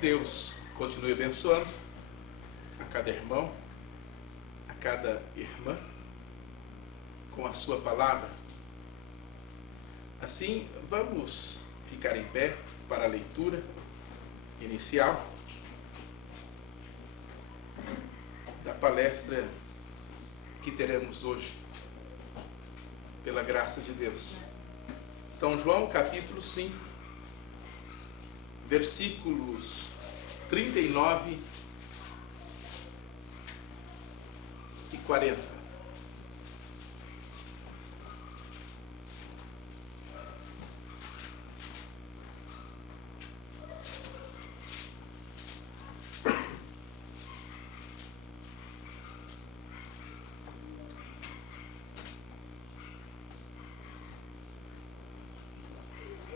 Deus continue abençoando a cada irmão, a cada irmã, com a sua palavra. Assim, vamos ficar em pé para a leitura inicial da palestra que teremos hoje, pela graça de Deus. São João, capítulo 5, versículos 39 e 40.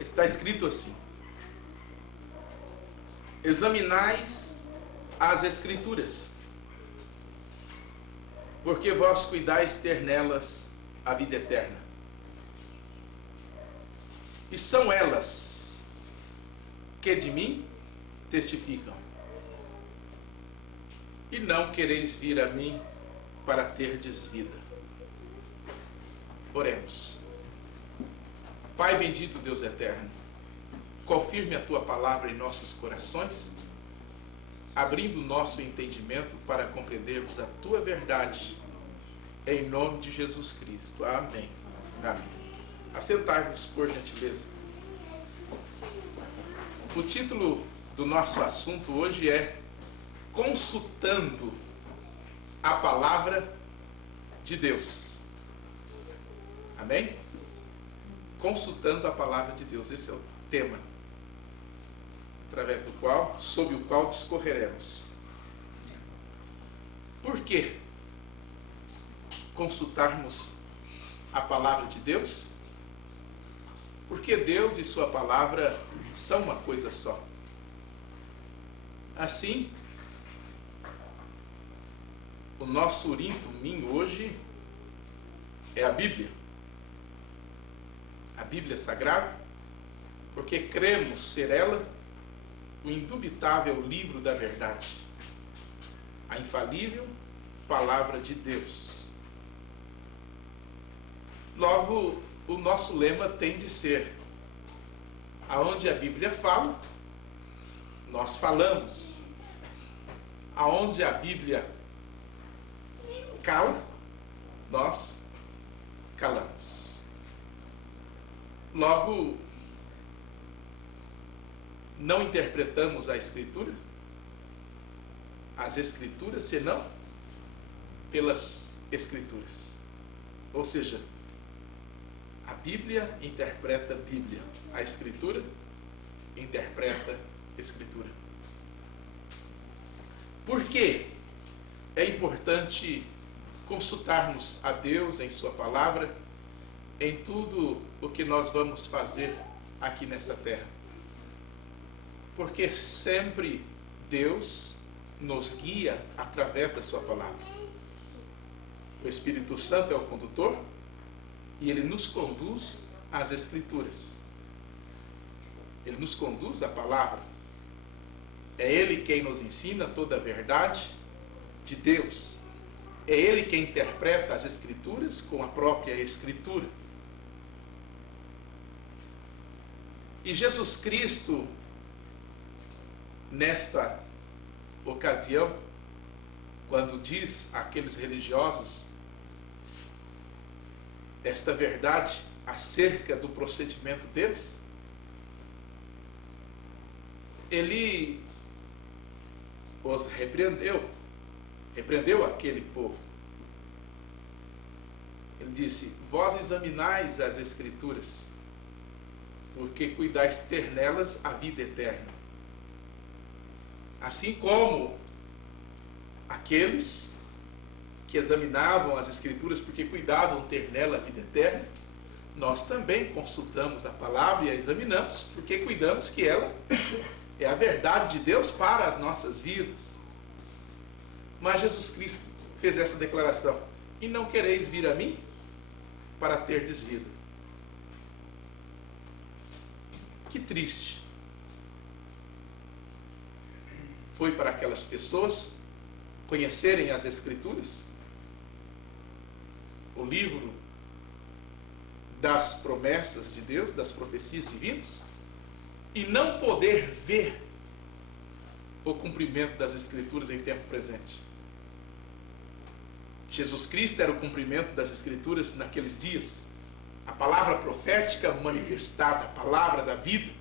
Está escrito assim: examinais as Escrituras, porque vós cuidais ter nelas a vida eterna. E são elas que de mim testificam. E não quereis vir a mim para terdes vida. Oremos. Pai bendito, Deus eterno, confirme a Tua palavra em nossos corações, abrindo o nosso entendimento para compreendermos a Tua verdade, em nome de Jesus Cristo. Amém. Amém. Assentai-vos, por gentileza. O título do nosso assunto hoje é Consultando a Palavra de Deus. Amém? Consultando a Palavra de Deus. Esse é o tema através do qual, sob o qual discorreremos. Por que consultarmos a Palavra de Deus? Porque Deus e Sua Palavra são uma coisa só. Assim, o nosso urim tumim hoje é a Bíblia. A Bíblia Sagrada, porque cremos ser ela o indubitável livro da verdade, a infalível palavra de Deus. Logo, o nosso lema tem de ser: aonde a Bíblia fala, nós falamos. Aonde a Bíblia cala, nós calamos. Logo, não interpretamos a Escritura, as Escrituras, senão pelas Escrituras. Ou seja, a Bíblia interpreta a Bíblia, a Escritura interpreta a Escritura. Por que é importante consultarmos a Deus em Sua Palavra em tudo o que nós vamos fazer aqui nessa terra? Porque sempre Deus nos guia através da Sua Palavra. O Espírito Santo é o condutor e Ele nos conduz às Escrituras. Ele nos conduz à Palavra. É Ele quem nos ensina toda a verdade de Deus. É Ele quem interpreta as Escrituras com a própria Escritura. E Jesus Cristo, nesta ocasião, quando diz àqueles religiosos esta verdade acerca do procedimento deles, Ele os repreendeu aquele povo. Ele disse: vós examinais as Escrituras, porque cuidais ter nelas a vida eterna. Assim como aqueles que examinavam as Escrituras porque cuidavam ter nela a vida eterna, nós também consultamos a palavra e a examinamos porque cuidamos que ela é a verdade de Deus para as nossas vidas. Mas Jesus Cristo fez essa declaração: e não quereis vir a mim para terdes vida. Que triste foi para aquelas pessoas conhecerem as Escrituras, o livro das promessas de Deus, das profecias divinas, e não poder ver o cumprimento das Escrituras em tempo presente. Jesus Cristo era o cumprimento das Escrituras naqueles dias, a palavra profética manifestada, a palavra da vida.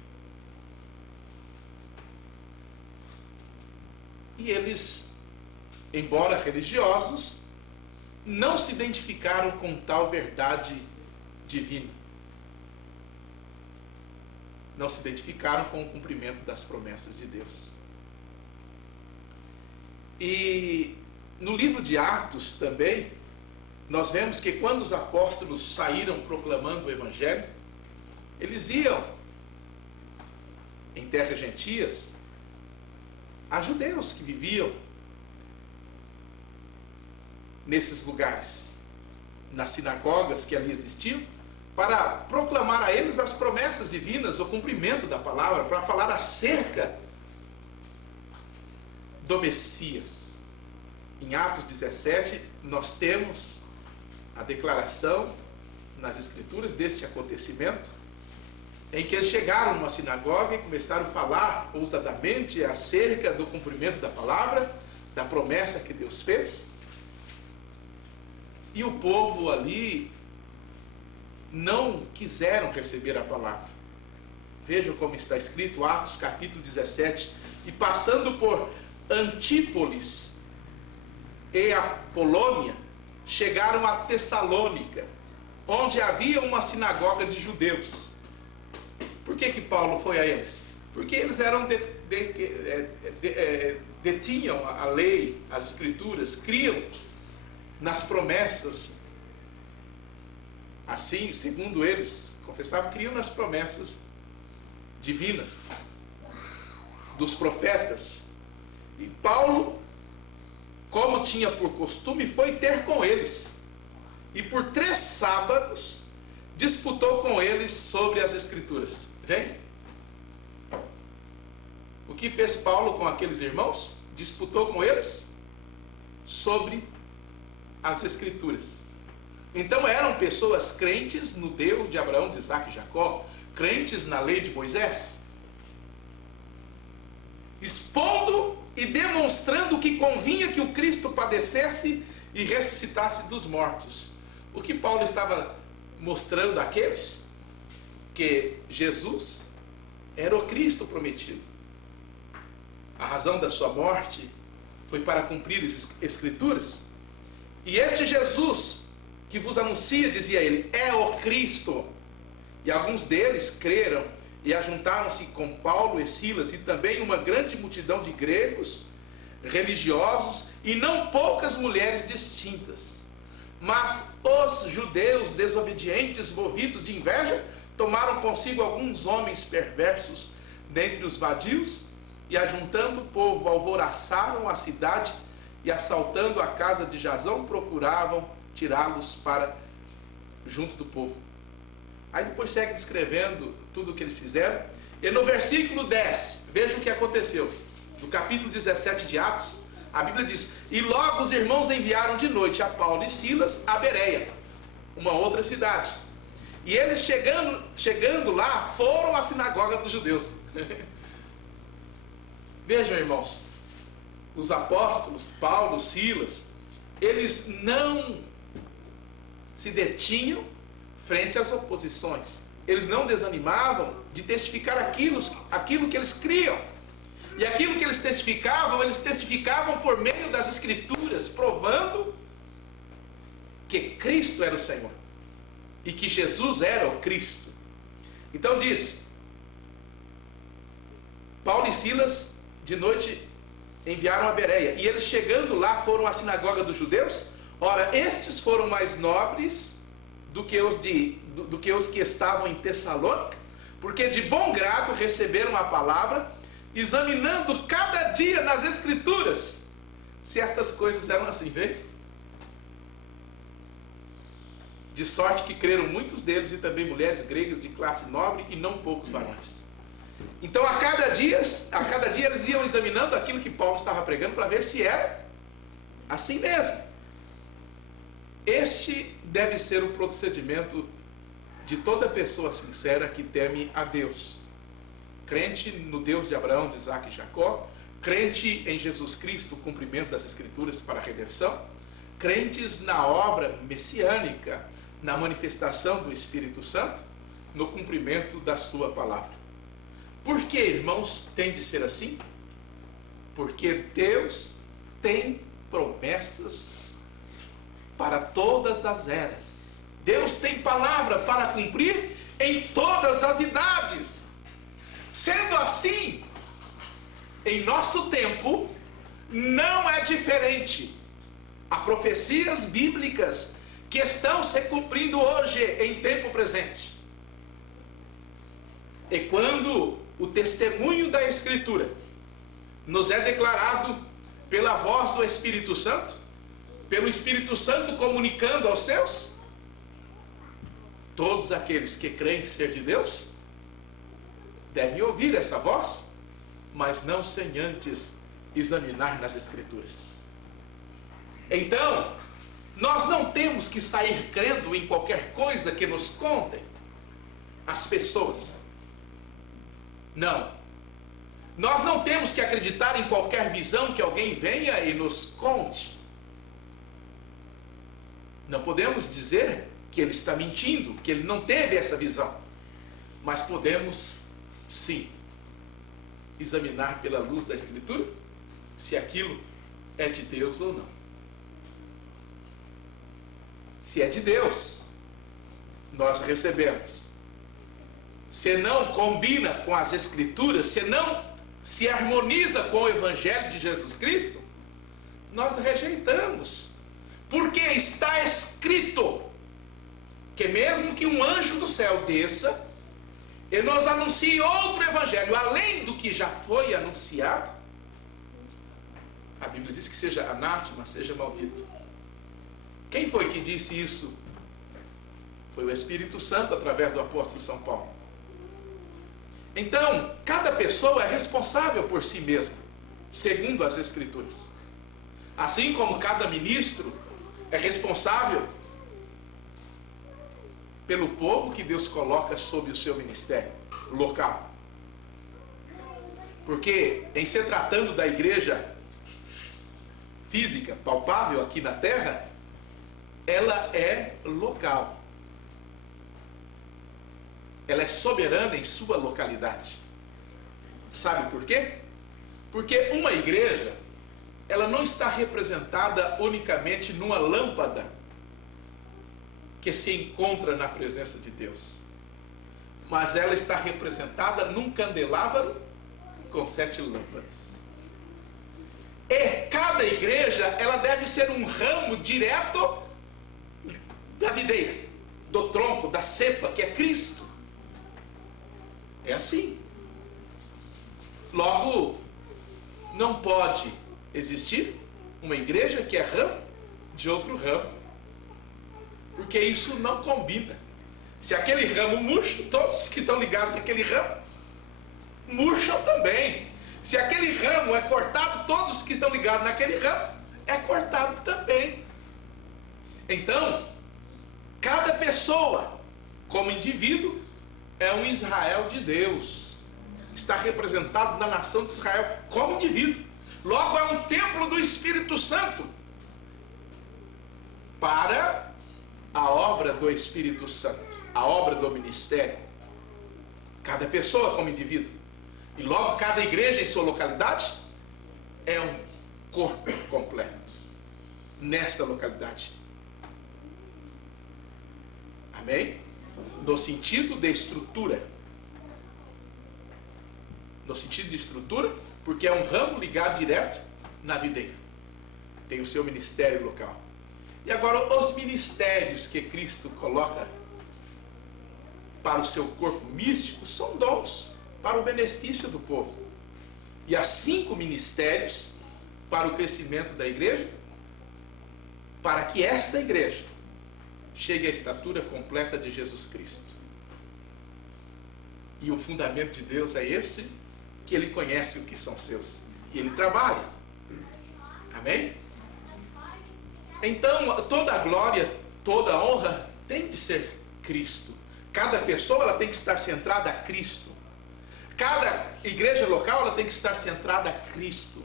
E eles, embora religiosos, não se identificaram com tal verdade divina. Não se identificaram com o cumprimento das promessas de Deus. E no livro de Atos também, nós vemos que quando os apóstolos saíram proclamando o Evangelho, eles iam em terras gentias a judeus que viviam nesses lugares, nas sinagogas que ali existiam, para proclamar a eles as promessas divinas, o cumprimento da palavra, para falar acerca do Messias. Em Atos 17, nós temos a declaração nas Escrituras deste acontecimento, em que eles chegaram numa sinagoga e começaram a falar ousadamente acerca do cumprimento da palavra, da promessa que Deus fez. E o povo ali não quiseram receber a palavra. Vejam como está escrito, Atos capítulo 17. E passando por Antípolis e Apolônia, chegaram a Tessalônica, onde havia uma sinagoga de judeus. Por que Paulo foi a eles? Porque eles eram detinham a lei, as Escrituras, criam nas promessas, assim, segundo eles confessavam, criam nas promessas divinas dos profetas. E Paulo, como tinha por costume, foi ter com eles, e por 3 sábados disputou com eles sobre as Escrituras. Vem? O que fez Paulo com aqueles irmãos? Disputou com eles sobre as Escrituras. Então eram pessoas crentes no Deus de Abraão, de Isaac e Jacó, crentes na lei de Moisés, expondo e demonstrando que convinha que o Cristo padecesse e ressuscitasse dos mortos. O que Paulo estava mostrando àqueles? Que Jesus era o Cristo prometido. A razão da sua morte foi para cumprir as Escrituras. E este Jesus que vos anuncia, dizia ele, é o Cristo. E alguns deles creram e ajuntaram-se com Paulo e Silas, e também uma grande multidão de gregos, religiosos, e não poucas mulheres distintas. Mas os judeus desobedientes, movidos de inveja, tomaram consigo alguns homens perversos dentre os vadios, e ajuntando o povo, alvoroçaram a cidade, e assaltando a casa de Jasão, procuravam tirá-los para junto do povo. Aí depois segue descrevendo tudo o que eles fizeram. E no versículo 10, veja o que aconteceu. No capítulo 17 de Atos, a Bíblia diz: e logo os irmãos enviaram de noite a Paulo e Silas a Bereia, uma outra cidade. E eles chegando lá, foram à sinagoga dos judeus. Vejam, irmãos, os apóstolos, Paulo, Silas, eles não se detinham frente às oposições. Eles não desanimavam de testificar aquilo que eles criam. E aquilo que eles testificavam por meio das Escrituras, provando que Cristo era o Senhor e que Jesus era o Cristo. Então diz: Paulo e Silas de noite enviaram a Bereia, e eles chegando lá foram à sinagoga dos judeus. Ora, estes foram mais nobres do que os que estavam em Tessalônica, porque de bom grado receberam a palavra, examinando cada dia nas Escrituras se estas coisas eram assim. Vê? De sorte que creram muitos deles, e também mulheres gregas de classe nobre, e não poucos varões. Então a cada dia eles iam examinando aquilo que Paulo estava pregando para ver se era assim mesmo. Este deve ser o procedimento de toda pessoa sincera que teme a Deus. Crente no Deus de Abraão, de Isaac e Jacó, crente em Jesus Cristo, o cumprimento das Escrituras para a redenção, crentes na obra messiânica, na manifestação do Espírito Santo, no cumprimento da sua palavra. Por que, irmãos, tem de ser assim? Porque Deus tem promessas para todas as eras. Deus tem palavra para cumprir em todas as idades. Sendo assim, em nosso tempo, não é diferente. Há profecias bíblicas que estão se cumprindo hoje, em tempo presente. E quando o testemunho da Escritura nos é declarado pela voz do Espírito Santo, pelo Espírito Santo comunicando aos seus, todos aqueles que creem ser de Deus, devem ouvir essa voz, mas não sem antes examinar nas Escrituras. Então, nós não temos que sair crendo em qualquer coisa que nos contem as pessoas. Não. Nós não temos que acreditar em qualquer visão que alguém venha e nos conte. Não podemos dizer que ele está mentindo, que ele não teve essa visão. Mas podemos, sim, examinar pela luz da Escritura se aquilo é de Deus ou não. Se é de Deus, nós recebemos. Se não combina com as Escrituras, se não se harmoniza com o Evangelho de Jesus Cristo, nós rejeitamos. Porque está escrito que mesmo que um anjo do céu desça e nos anuncie outro Evangelho, além do que já foi anunciado, a Bíblia diz que seja anátema, seja maldito. Quem foi que disse isso? Foi o Espírito Santo através do apóstolo São Paulo. Então, cada pessoa é responsável por si mesma, segundo as Escrituras. Assim como cada ministro é responsável pelo povo que Deus coloca sob o seu ministério local. Porque, em se tratando da igreja física, palpável aqui na terra, ela é local. Ela é soberana em sua localidade. Sabe por quê? Porque uma igreja, ela não está representada unicamente numa lâmpada que se encontra na presença de Deus, mas ela está representada num candelabro com 7 lâmpadas. E cada igreja, ela deve ser um ramo direto da videira, do tronco, da cepa, que é Cristo. É assim. Logo, não pode existir uma igreja que é ramo de outro ramo, porque isso não combina. Se aquele ramo murcha, todos que estão ligados naquele ramo murcham também. Se aquele ramo é cortado, todos que estão ligados naquele ramo é cortado também. Então, cada pessoa, como indivíduo, é um Israel de Deus. Está representado na nação de Israel como indivíduo. Logo, é um templo do Espírito Santo para a obra do Espírito Santo, a obra do ministério. Cada pessoa como indivíduo. E logo, cada igreja em sua localidade é um corpo completo nesta localidade. Amém? No sentido de estrutura. No sentido de estrutura, porque é um ramo ligado direto na videira. Tem o seu ministério local. E agora, os ministérios que Cristo coloca para o seu corpo místico são dons para o benefício do povo. E há 5 ministérios para o crescimento da igreja, para que esta igreja chegue à estatura completa de Jesus Cristo. E o fundamento de Deus é este, que Ele conhece o que são seus. E Ele trabalha. Amém? Então, toda a glória, toda a honra tem de ser Cristo. Cada pessoa ela tem que estar centrada a Cristo. Cada igreja local ela tem que estar centrada a Cristo.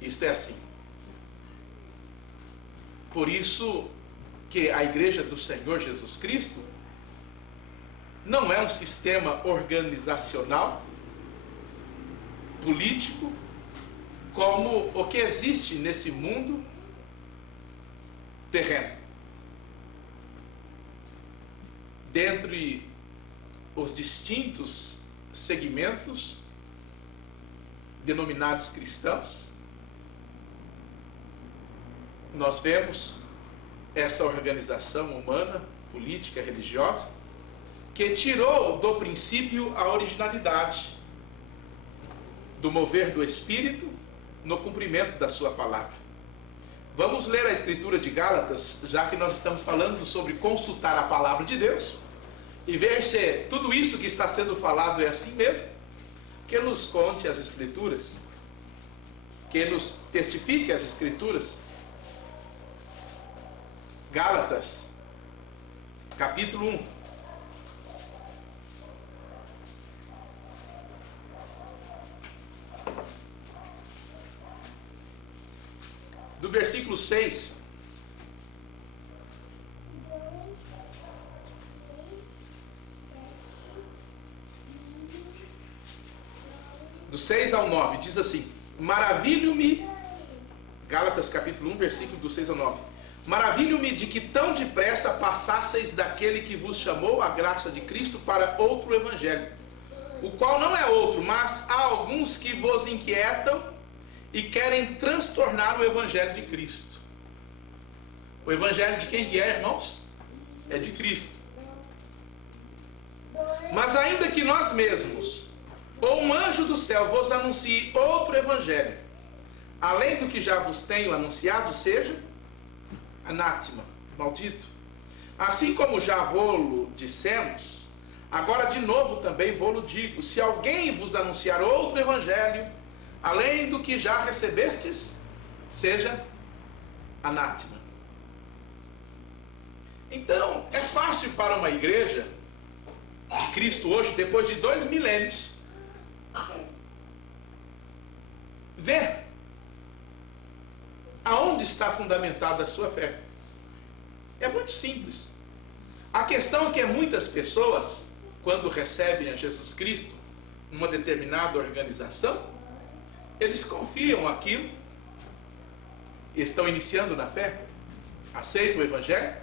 Isto é assim. Por isso que a igreja do Senhor Jesus Cristo não é um sistema organizacional, político, como o que existe nesse mundo terreno. Dentre os distintos segmentos denominados cristãos, nós vemos essa organização humana, política, religiosa, que tirou do princípio a originalidade do mover do Espírito no cumprimento da sua palavra. Vamos ler a escritura de Gálatas, já que nós estamos falando sobre consultar a palavra de Deus, e ver se tudo isso que está sendo falado é assim mesmo. Que nos conte as escrituras, que nos testifique as escrituras. Gálatas, capítulo 1. Do versículo 6. Do 6 ao 9, diz assim: maravilho-me, Gálatas capítulo 1, versículo do 6 ao 9. Maravilho-me de que tão depressa passasseis daquele que vos chamou a graça de Cristo para outro evangelho, o qual não é outro, mas há alguns que vos inquietam e querem transtornar o evangelho de Cristo. O evangelho de quem que é, irmãos? É de Cristo. Mas ainda que nós mesmos, ou um anjo do céu vos anuncie outro evangelho, além do que já vos tenho anunciado, seja anátema, maldito. Assim como já vô-lo dissemos, agora de novo também vô-lo digo: se alguém vos anunciar outro evangelho, além do que já recebestes, seja anátema. Então, é fácil para uma igreja de Cristo hoje, depois de 2 milênios, ver aonde está fundamentada a sua fé. É muito simples. A questão é que muitas pessoas, quando recebem a Jesus Cristo numa determinada organização, eles confiam aquilo, estão iniciando na fé, aceitam o evangelho,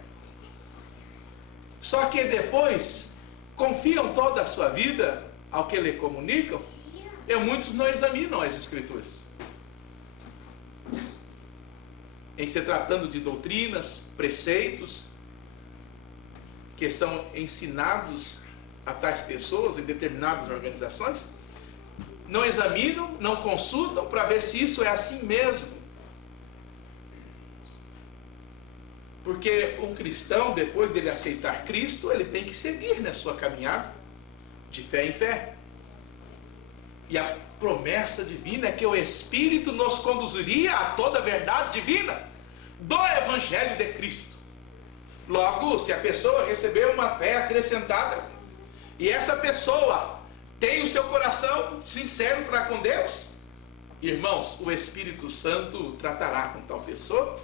só que depois confiam toda a sua vida ao que lhe comunicam, e muitos não examinam as escrituras. Em se tratando de doutrinas, preceitos que são ensinados a tais pessoas em determinadas organizações, não examinam, não consultam para ver se isso é assim mesmo. Porque um cristão, depois dele aceitar Cristo, ele tem que seguir na sua caminhada de fé em fé. E a promessa divina é que o Espírito nos conduziria a toda a verdade divina do Evangelho de Cristo. Logo, se a pessoa recebeu uma fé acrescentada, e essa pessoa tem o seu coração sincero para com Deus, irmãos, o Espírito Santo tratará com tal pessoa,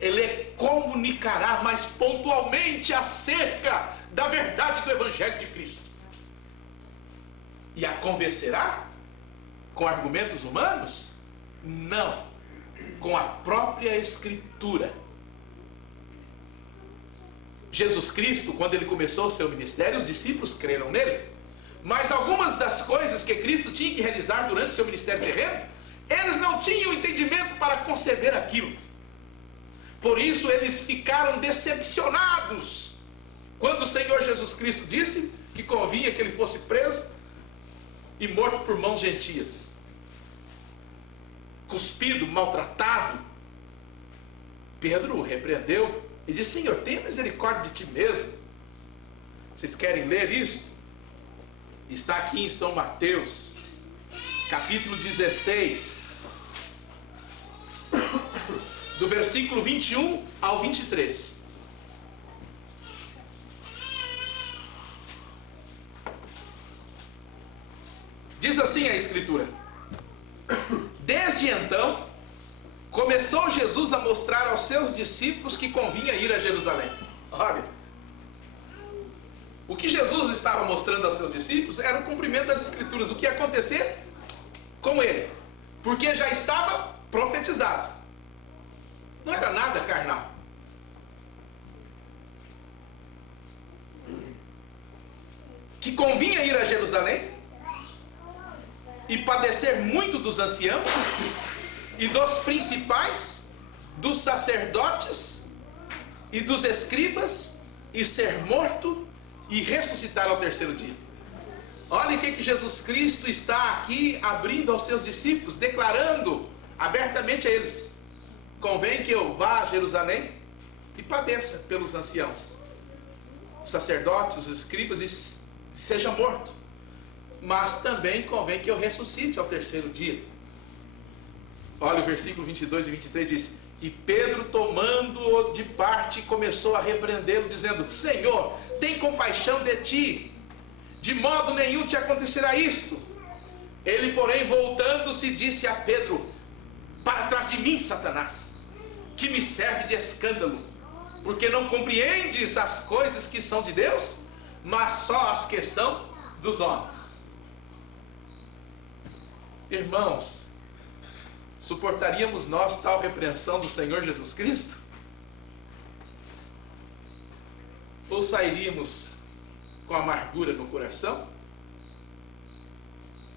ele comunicará mais pontualmente acerca da verdade do Evangelho de Cristo, e a convencerá com argumentos humanos? Não, com a própria Escritura. Jesus Cristo, quando ele começou o seu ministério, os discípulos creram nele, mas algumas das coisas que Cristo tinha que realizar durante seu ministério terreno, eles não tinham entendimento para conceber aquilo. Por isso eles ficaram decepcionados quando o Senhor Jesus Cristo disse que convinha que ele fosse preso e morto por mãos gentias, cuspido, maltratado. Pedro o repreendeu e disse: Senhor, tenha misericórdia de ti mesmo. Vocês querem ler isso? está aqui em São Mateus, capítulo 16, do versículo 21 ao 23. Diz assim a Escritura: desde então, começou Jesus a mostrar aos seus discípulos que convinha ir a Jerusalém. Olha, o que Jesus estava mostrando aos seus discípulos era o cumprimento das Escrituras, o que ia acontecer com ele, porque já estava profetizado. Não era nada carnal. Que convinha ir a Jerusalém e padecer muito dos anciãos e dos principais, dos sacerdotes e dos escribas, e ser morto e ressuscitar ao terceiro dia. Olha o que Jesus Cristo está aqui abrindo aos seus discípulos, declarando abertamente a eles: convém que eu vá a Jerusalém e padeça pelos anciãos, os sacerdotes, os escribas, e seja morto, mas também convém que eu ressuscite ao terceiro dia. Olha o versículo 22 e 23 diz: e Pedro, tomando-o de parte, começou a repreendê-lo, dizendo: Senhor, tem compaixão de ti, de modo nenhum te acontecerá isto. Ele, porém, voltando-se, disse a Pedro: para trás de mim, Satanás, que me serve de escândalo, porque não compreendes as coisas que são de Deus, mas só as que são dos homens. Irmãos, suportaríamos nós tal repreensão do Senhor Jesus Cristo? Ou sairíamos com amargura no coração,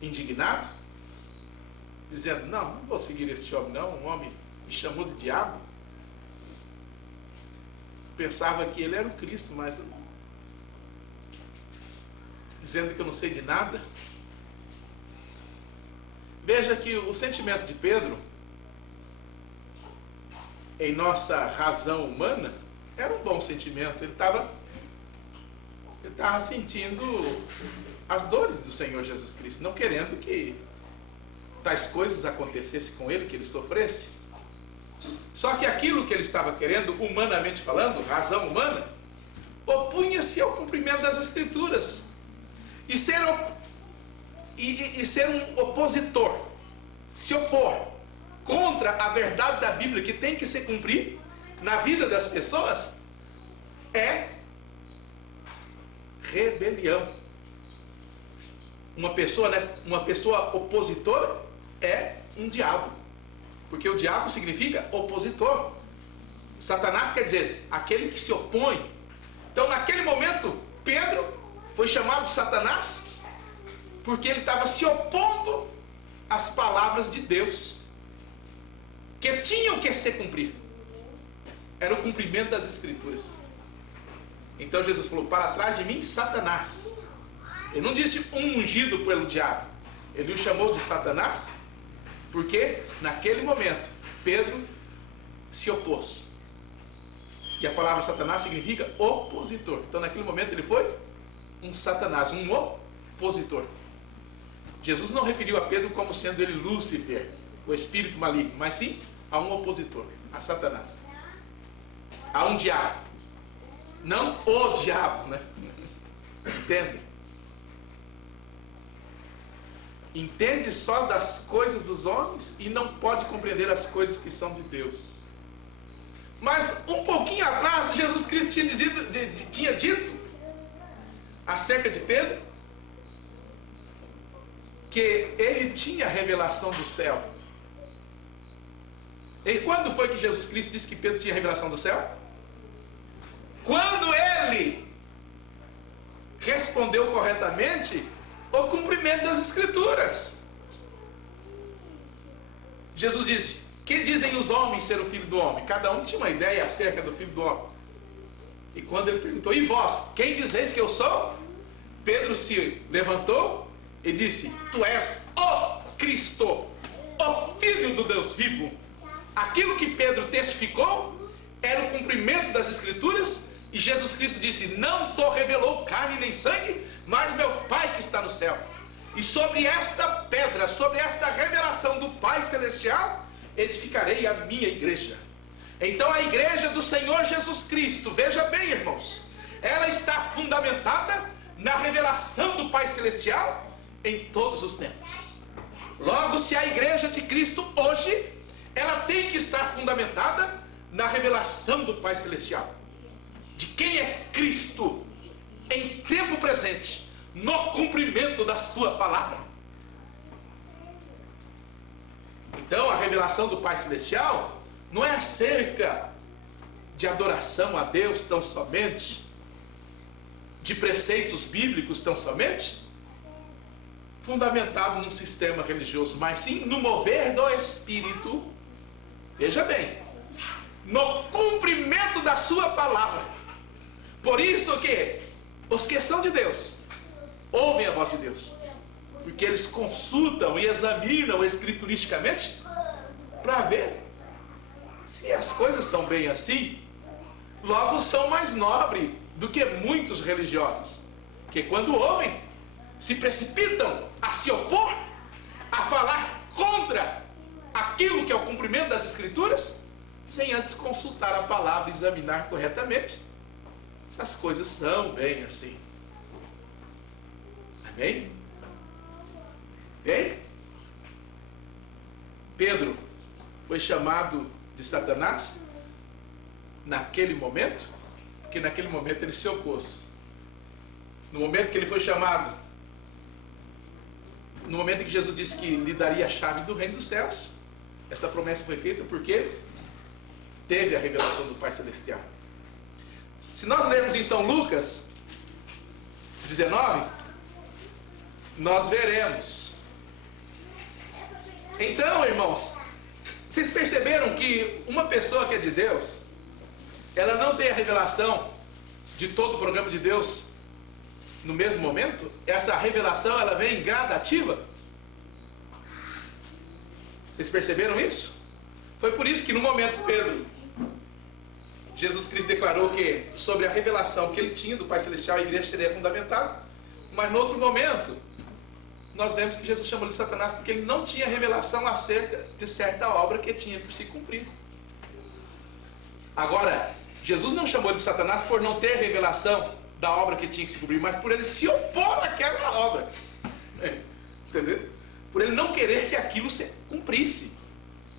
indignado, dizendo: não vou seguir este homem não, um homem me chamou de diabo, pensava que ele era o Cristo, mas dizendo que eu não sei de nada. Veja que o sentimento de Pedro, em nossa razão humana, era um bom sentimento. Ele estava sentindo as dores do Senhor Jesus Cristo, não querendo que tais coisas acontecessem com ele, que ele sofresse. Só que aquilo que ele estava querendo, humanamente falando, razão humana, opunha-se ao cumprimento das Escrituras. E ser um opositor, se opor contra a verdade da Bíblia, que tem que se cumprir na vida das pessoas, é rebelião. Uma pessoa opositora é um diabo, porque o diabo significa opositor. Satanás quer dizer aquele que se opõe. Então, naquele momento, Pedro foi chamado de Satanás porque ele estava se opondo às palavras de Deus, que tinham que ser cumpridas. Era o cumprimento das Escrituras. Então Jesus falou: para trás de mim, Satanás. Ele não disse um ungido pelo diabo, ele o chamou de Satanás, porque naquele momento Pedro se opôs. E a palavra Satanás significa opositor. Então naquele momento ele foi um Satanás, um opositor. Jesus não referiu a Pedro como sendo ele Lúcifer, o espírito maligno, mas sim a um opositor, a Satanás, a um diabo. Não o diabo, né? Entende? Entende só das coisas dos homens e não pode compreender as coisas que são de Deus. Mas um pouquinho atrás, Jesus Cristo tinha dito acerca de Pedro que ele tinha a revelação do céu. E quando foi que Jesus Cristo disse que Pedro tinha a revelação do céu? Quando ele respondeu corretamente o cumprimento das Escrituras. Jesus disse: que dizem os homens ser o Filho do Homem? Cada um tinha uma ideia acerca do Filho do Homem. E quando ele perguntou: e vós, quem dizeis que eu sou? Pedro se levantou e disse: tu és o Cristo, o Filho do Deus vivo. Aquilo que Pedro testificou era o cumprimento das Escrituras. E Jesus Cristo disse: não te revelou carne nem sangue, mas meu Pai que está no céu. E sobre esta pedra, sobre esta revelação do Pai Celestial, edificarei a minha igreja. Então a igreja do Senhor Jesus Cristo, veja bem, irmãos, ela está fundamentada na revelação do Pai Celestial em todos os tempos. Logo, se a igreja de Cristo hoje, ela tem que estar fundamentada na revelação do Pai Celestial, de quem é Cristo em tempo presente, no cumprimento da sua palavra. Então a revelação do Pai Celestial não é acerca de adoração a Deus tão somente, de preceitos bíblicos tão somente, fundamentado num sistema religioso, mas sim no mover do Espírito, veja bem, no cumprimento da sua palavra. Por isso que os que são de Deus ouvem a voz de Deus, porque eles consultam e examinam escrituristicamente para ver se as coisas são bem assim. Logo são mais nobres do que muitos religiosos, que quando ouvem se precipitam a se opor, a falar contra aquilo que é o cumprimento das Escrituras, sem antes consultar a palavra e examinar corretamente se as coisas são bem assim. Amém? Bem? Pedro foi chamado de Satanás naquele momento, porque naquele momento ele se opôs. No momento que ele foi chamado, no momento em que Jesus disse que lhe daria a chave do reino dos céus, essa promessa foi feita porque teve a revelação do Pai Celestial. Se nós lermos em São Lucas 19, nós veremos. Então, irmãos, vocês perceberam que uma pessoa que é de Deus, ela não tem a revelação de todo o programa de Deus no mesmo momento? Essa revelação, ela vem gradativa. Vocês perceberam isso? Foi por isso que no momento Pedro, Jesus Cristo declarou que sobre a revelação que ele tinha do Pai Celestial, a igreja seria fundamentada. Mas no outro momento, nós vemos que Jesus chamou de Satanás porque ele não tinha revelação acerca de certa obra que tinha por se cumprir. Agora, Jesus não chamou de Satanás por não ter revelação da obra que tinha que se cumprir, mas por ele se opor àquela obra. Entendeu? Por ele não querer que aquilo se cumprisse.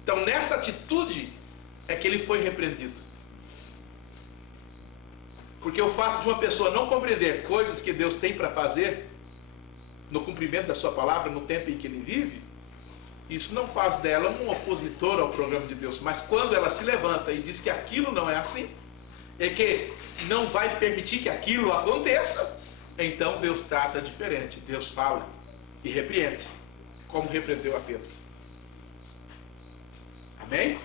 Então, nessa atitude é que ele foi repreendido. Porque o fato de uma pessoa não compreender coisas que Deus tem para fazer no cumprimento da sua palavra, no tempo em que ele vive, isso não faz dela um opositor ao programa de Deus. Mas quando ela se levanta e diz que aquilo não é assim, é que não vai permitir que aquilo aconteça, então Deus trata diferente. Deus fala e repreende, como repreendeu a Pedro. Amém?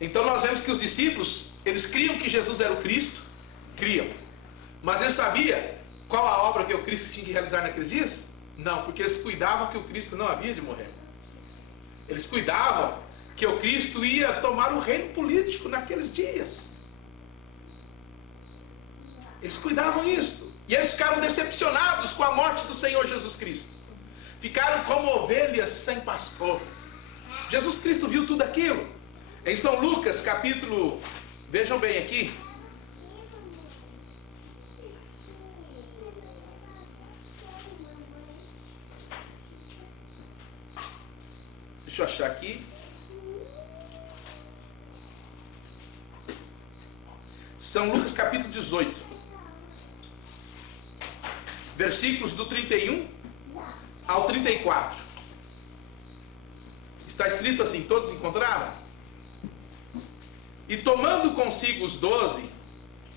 Então nós vemos que os discípulos, eles criam que Jesus era o Cristo, criam, mas eles sabiam qual a obra que o Cristo tinha que realizar naqueles dias? Não, porque eles cuidavam que o Cristo não havia de morrer. Eles cuidavam que o Cristo ia tomar o reino político naqueles dias. Eles cuidavam isso. E eles ficaram decepcionados com a morte do Senhor Jesus Cristo. Ficaram como ovelhas sem pastor. Jesus Cristo viu tudo aquilo. Em São Lucas, capítulo... Vejam bem aqui. Deixa eu achar aqui. São Lucas capítulo 18. Versículos do 31 ao 34. Está escrito assim, todos encontraram? E tomando consigo os 12,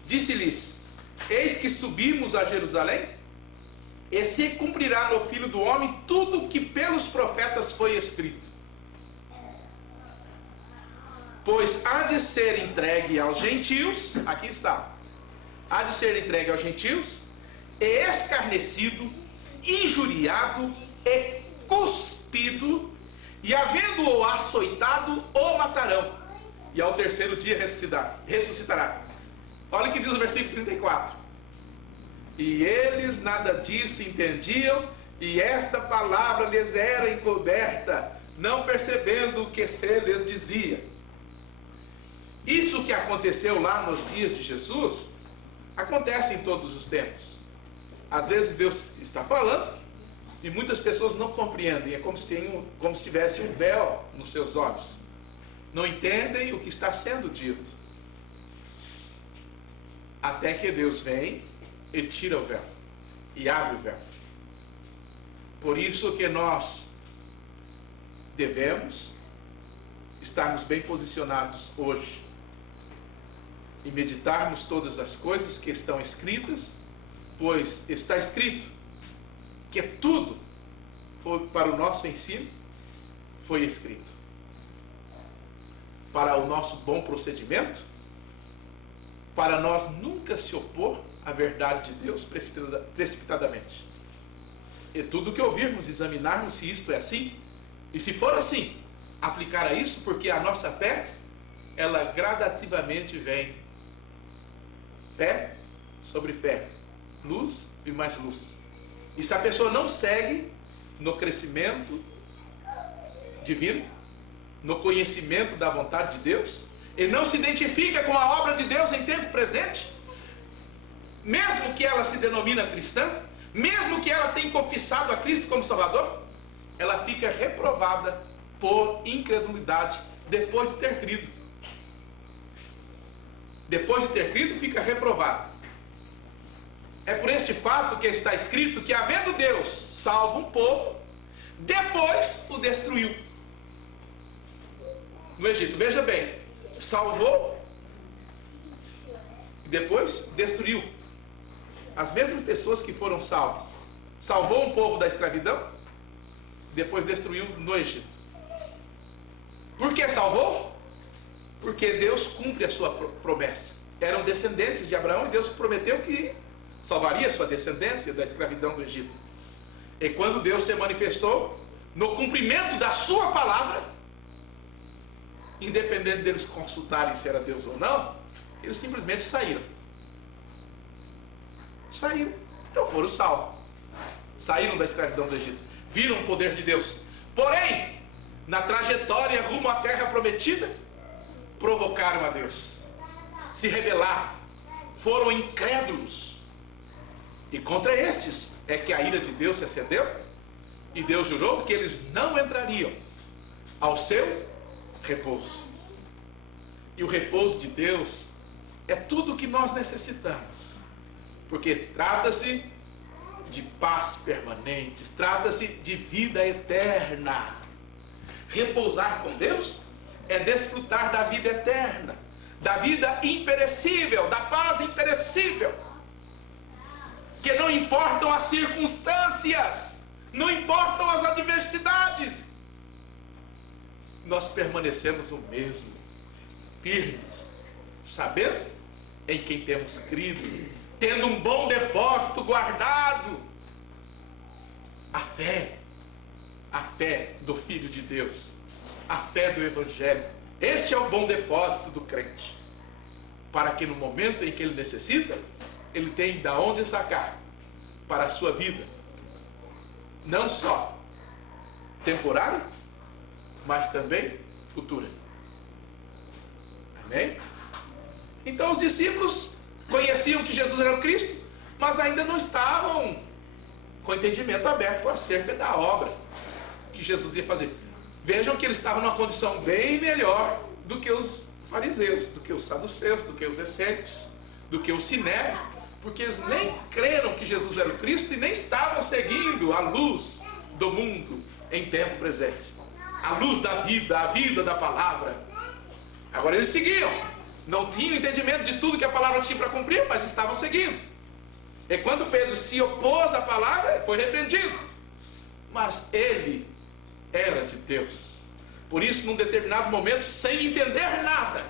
disse-lhes: eis que subimos a Jerusalém, e se cumprirá no Filho do Homem tudo o que pelos profetas foi escrito. Pois há de ser entregue aos gentios, aqui está, há de ser entregue aos gentios, e escarnecido, injuriado e cuspido, e havendo-o açoitado, o matarão, e ao terceiro dia ressuscitará. Olha o que diz o versículo 34. E eles nada disso entendiam, e esta palavra lhes era encoberta, não percebendo o que se lhes dizia. Isso que aconteceu lá nos dias de Jesus, acontece em todos os tempos. Às vezes Deus está falando, e muitas pessoas não compreendem, é como se tivesse um véu nos seus olhos. Não entendem o que está sendo dito. Até que Deus vem e tira o véu, e abre o véu. Por isso que nós devemos estarmos bem posicionados hoje e meditarmos todas as coisas que estão escritas, pois está escrito que tudo foi para o nosso ensino, foi escrito para o nosso bom procedimento, para nós nunca se opor à verdade de Deus precipitadamente. E tudo que ouvirmos, examinarmos se isto é assim, e se for assim, aplicar a isso, porque a nossa fé, ela gradativamente vem. Fé sobre fé, luz e mais luz. E se a pessoa não segue no crescimento divino, no conhecimento da vontade de Deus, e não se identifica com a obra de Deus em tempo presente, mesmo que ela se denomina cristã, mesmo que ela tenha confessado a Cristo como Salvador, ela fica reprovada por incredulidade depois de ter crido. Depois de ter crido, fica reprovada. É por este fato que está escrito que, havendo Deus salvo um povo, depois o destruiu. No Egito, veja bem, salvou e depois destruiu. As mesmas pessoas que foram salvas. Salvou um povo da escravidão, depois destruiu no Egito. Por que salvou? Porque Deus cumpre a sua promessa. Eram descendentes de Abraão e Deus prometeu que salvaria a sua descendência da escravidão do Egito. E quando Deus se manifestou no cumprimento da sua palavra, independente deles consultarem se era Deus ou não, eles simplesmente saíram. Então foram salvos. Saíram da escravidão do Egito. Viram o poder de Deus. Porém, na trajetória rumo à terra prometida, provocaram a Deus. Se rebelaram. Foram incrédulos. E contra estes é que a ira de Deus se acendeu. E Deus jurou que eles não entrariam ao seu repouso. E o repouso de Deus é tudo o que nós necessitamos. Porque trata-se de paz permanente, trata-se de vida eterna. Repousar com Deus é desfrutar da vida eterna, da vida imperecível, da paz imperecível. Que não importam as circunstâncias, não importam as adversidades, nós permanecemos o mesmo, firmes, sabendo em quem temos crido, tendo um bom depósito guardado. A fé do Filho de Deus, a fé do Evangelho. Este é o bom depósito do crente, para que no momento em que ele necessita, ele tem de onde sacar para a sua vida, não só temporária, mas também futura. Amém? Então os discípulos conheciam que Jesus era o Cristo, mas ainda não estavam com entendimento aberto acerca da obra que Jesus ia fazer. Vejam que eles estavam numa condição bem melhor do que os fariseus, do que os saduceus, do que os essênios, do que os sinédrios, porque eles nem creram que Jesus era o Cristo e nem estavam seguindo a luz do mundo em tempo presente. A luz da vida, a vida da palavra. Agora eles seguiam. Não tinham entendimento de tudo que a palavra tinha para cumprir, mas estavam seguindo. E quando Pedro se opôs à palavra, ele foi repreendido. Mas ele era de Deus. Por isso, num determinado momento, sem entender nada,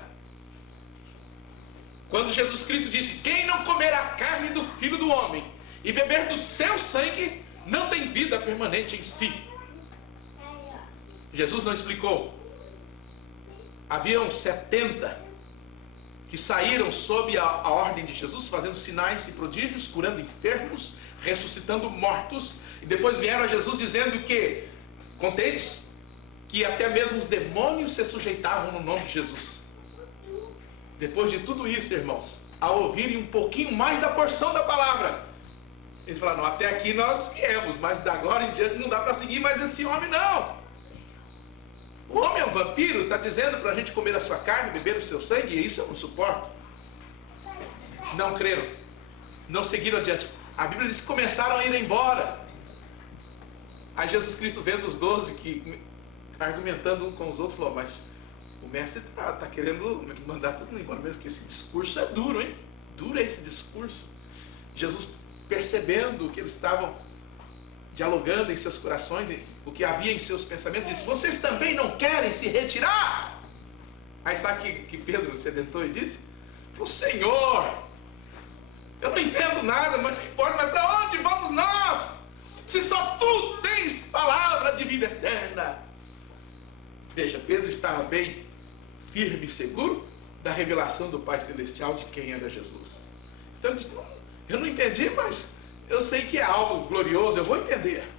quando Jesus Cristo disse: quem não comer a carne do Filho do Homem e beber do seu sangue, não tem vida permanente em si. Jesus não explicou. Haviam 70 que saíram sob a ordem de Jesus, fazendo sinais e prodígios, curando enfermos, ressuscitando mortos, e depois vieram a Jesus dizendo que, contentes, que até mesmo os demônios se sujeitavam no nome de Jesus. Depois de tudo isso, irmãos, ao ouvirem um pouquinho mais da porção da palavra, eles falaram, não, até aqui nós viemos, mas da agora em diante não dá para seguir mais esse homem não. O homem é um vampiro, está dizendo para a gente comer a sua carne, beber o seu sangue, e isso eu não suporto. Não creram, não seguiram adiante. A Bíblia diz que começaram a ir embora. Aí Jesus Cristo, vendo os 12 que argumentando um com os outros, falou, mas o mestre está querendo mandar tudo embora mesmo, que esse discurso é duro, hein? Duro é esse discurso. Jesus, percebendo que eles estavam dialogando em seus corações, o que havia em seus pensamentos, disse, vocês também não querem se retirar? Aí sabe que Pedro se adentrou e disse? Falou, Senhor, eu não entendo nada, mas não importa, mas para onde vamos nós? Se só tu tens palavra de vida eterna. Veja, Pedro estava bem firme e seguro da revelação do Pai Celestial de quem era Jesus. Então ele disse, eu não entendi, mas eu sei que é algo glorioso, eu vou entender.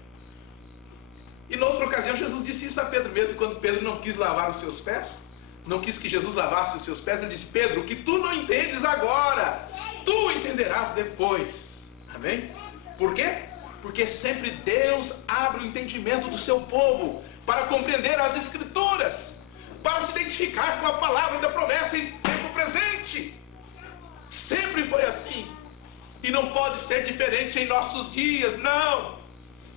E noutra ocasião Jesus disse isso a Pedro mesmo, quando Pedro não quis lavar os seus pés, não quis que Jesus lavasse os seus pés, ele disse, Pedro, o que tu não entendes agora, tu entenderás depois. Amém? Por quê? Porque sempre Deus abre o entendimento do seu povo para compreender as Escrituras, para se identificar com a palavra da promessa em tempo presente. Sempre foi assim. E não pode ser diferente em nossos dias, não.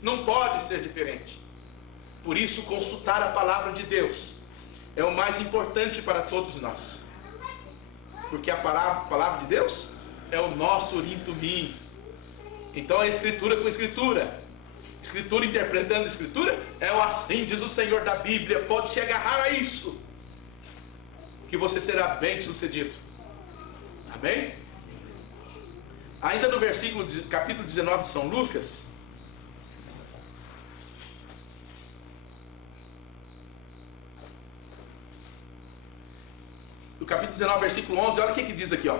Não pode ser diferente. Por isso, consultar a palavra de Deus é o mais importante para todos nós. Porque a palavra de Deus é o nosso Urim-Tumim. Então a Escritura com Escritura, Escritura interpretando Escritura, é o assim diz o Senhor da Bíblia. Pode se agarrar a isso, que você será bem sucedido. Amém? Ainda no versículo, capítulo 19 de São Lucas, do capítulo 19, versículo 11, olha o que diz aqui, ó.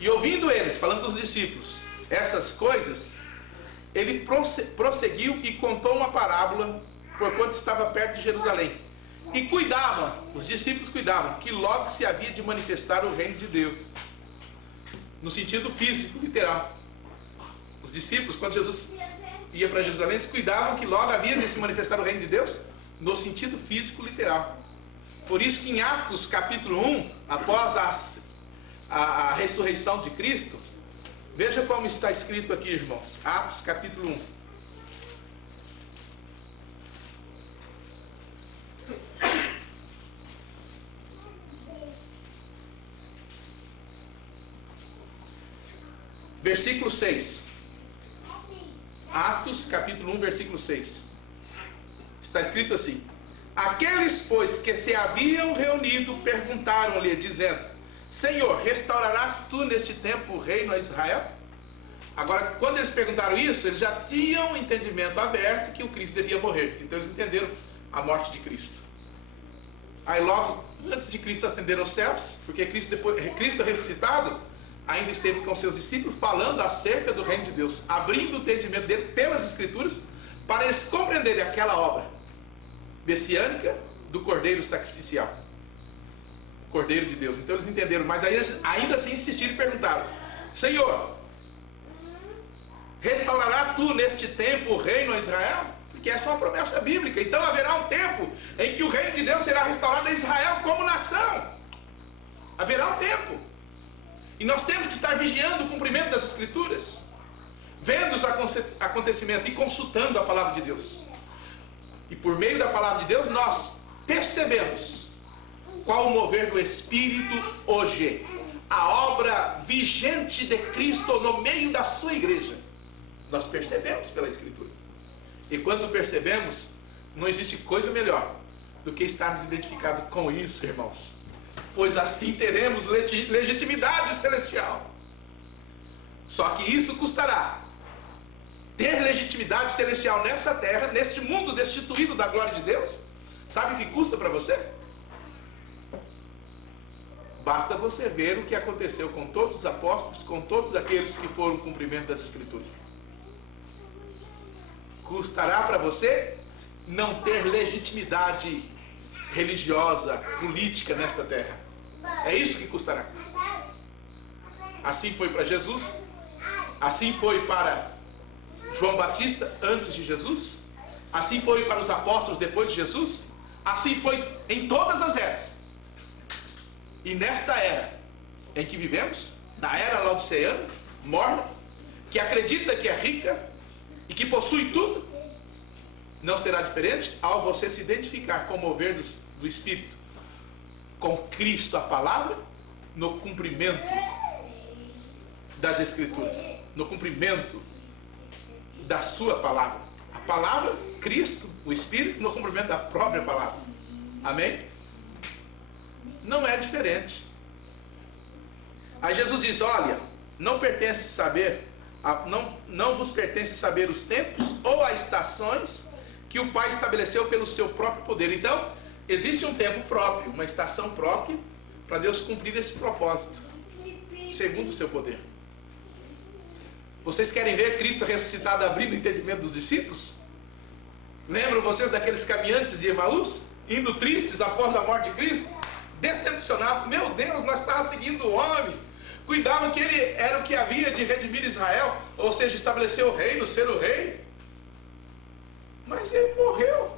E ouvindo eles, falando dos discípulos, essas coisas, ele prosseguiu e contou uma parábola, porquanto estava perto de Jerusalém. E cuidavam, os discípulos cuidavam, que logo se havia de manifestar o reino de Deus. No sentido físico, literal. Os discípulos, quando Jesus ia para Jerusalém, eles cuidavam que logo havia de se manifestar o reino de Deus, no sentido físico, literal. Por isso que em Atos capítulo 1, após a ressurreição de Cristo, veja como está escrito aqui, irmãos. Atos capítulo 1. Versículo 6. Atos capítulo 1, versículo 6. Está escrito assim: aqueles, pois, que se haviam reunido, perguntaram-lhe, dizendo: Senhor, restaurarás tu neste tempo o reino a Israel? Agora, quando eles perguntaram isso, eles já tinham o entendimento aberto que o Cristo devia morrer. Então eles entenderam a morte de Cristo. Aí logo, antes de Cristo ascender aos céus, porque Cristo ressuscitado, ainda esteve com seus discípulos falando acerca do reino de Deus, abrindo o entendimento dele pelas Escrituras, para eles compreenderem aquela obra messiânica do Cordeiro sacrificial, o Cordeiro de Deus. Então eles entenderam, mas ainda assim insistiram e perguntaram: Senhor, restaurará tu neste tempo o reino a Israel? Porque essa é uma promessa bíblica. Então haverá um tempo em que o reino de Deus será restaurado a Israel como nação. Haverá um tempo. E nós temos que estar vigiando o cumprimento das Escrituras, vendo os acontecimentos e consultando a palavra de Deus. E por meio da palavra de Deus nós percebemos qual o mover do Espírito hoje, a obra vigente de Cristo no meio da sua igreja. Nós percebemos pela Escritura. E quando percebemos, não existe coisa melhor do que estarmos identificados com isso, irmãos. Pois assim teremos legitimidade celestial. Só que isso custará. Ter legitimidade celestial nessa terra, neste mundo destituído da glória de Deus, sabe o que custa para você? Basta você ver o que aconteceu com todos os apóstolos, com todos aqueles que foram cumprimento das Escrituras. Custará para você não ter legitimidade religiosa, política nesta terra. É isso que custará. Assim foi para Jesus, assim foi para João Batista antes de Jesus, assim foi para os apóstolos depois de Jesus, assim foi em todas as eras. E nesta era em que vivemos, na era laodiceana, morna, que acredita que é rica e que possui tudo, não será diferente ao você se identificar com o mover do Espírito, com Cristo, a palavra, no cumprimento das Escrituras, no cumprimento da sua palavra. A palavra, Cristo, o Espírito, no cumprimento da própria palavra. Amém? Não é diferente. Aí Jesus diz: olha, não pertence saber, não vos pertence saber os tempos ou as estações que o Pai estabeleceu pelo seu próprio poder. Então, existe um tempo próprio, uma estação própria, para Deus cumprir esse propósito, segundo o seu poder. Vocês querem ver Cristo ressuscitado abrindo o entendimento dos discípulos? Lembram vocês daqueles caminhantes de Emaús, indo tristes após a morte de Cristo? Decepcionado, meu Deus, nós estávamos seguindo o homem, cuidava que ele era o que havia de redimir Israel, ou seja, estabelecer o reino, ser o rei, mas ele morreu.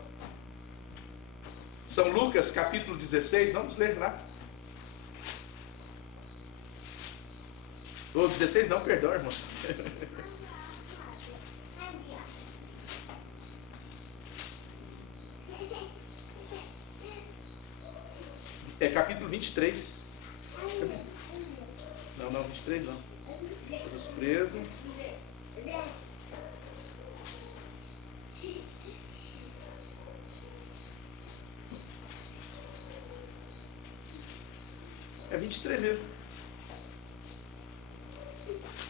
São Lucas capítulo 16, vamos ler lá. Ou 16 não, perdão, irmãos. É capítulo 23. Não, 23 não. Jesus preso. É 23 mesmo.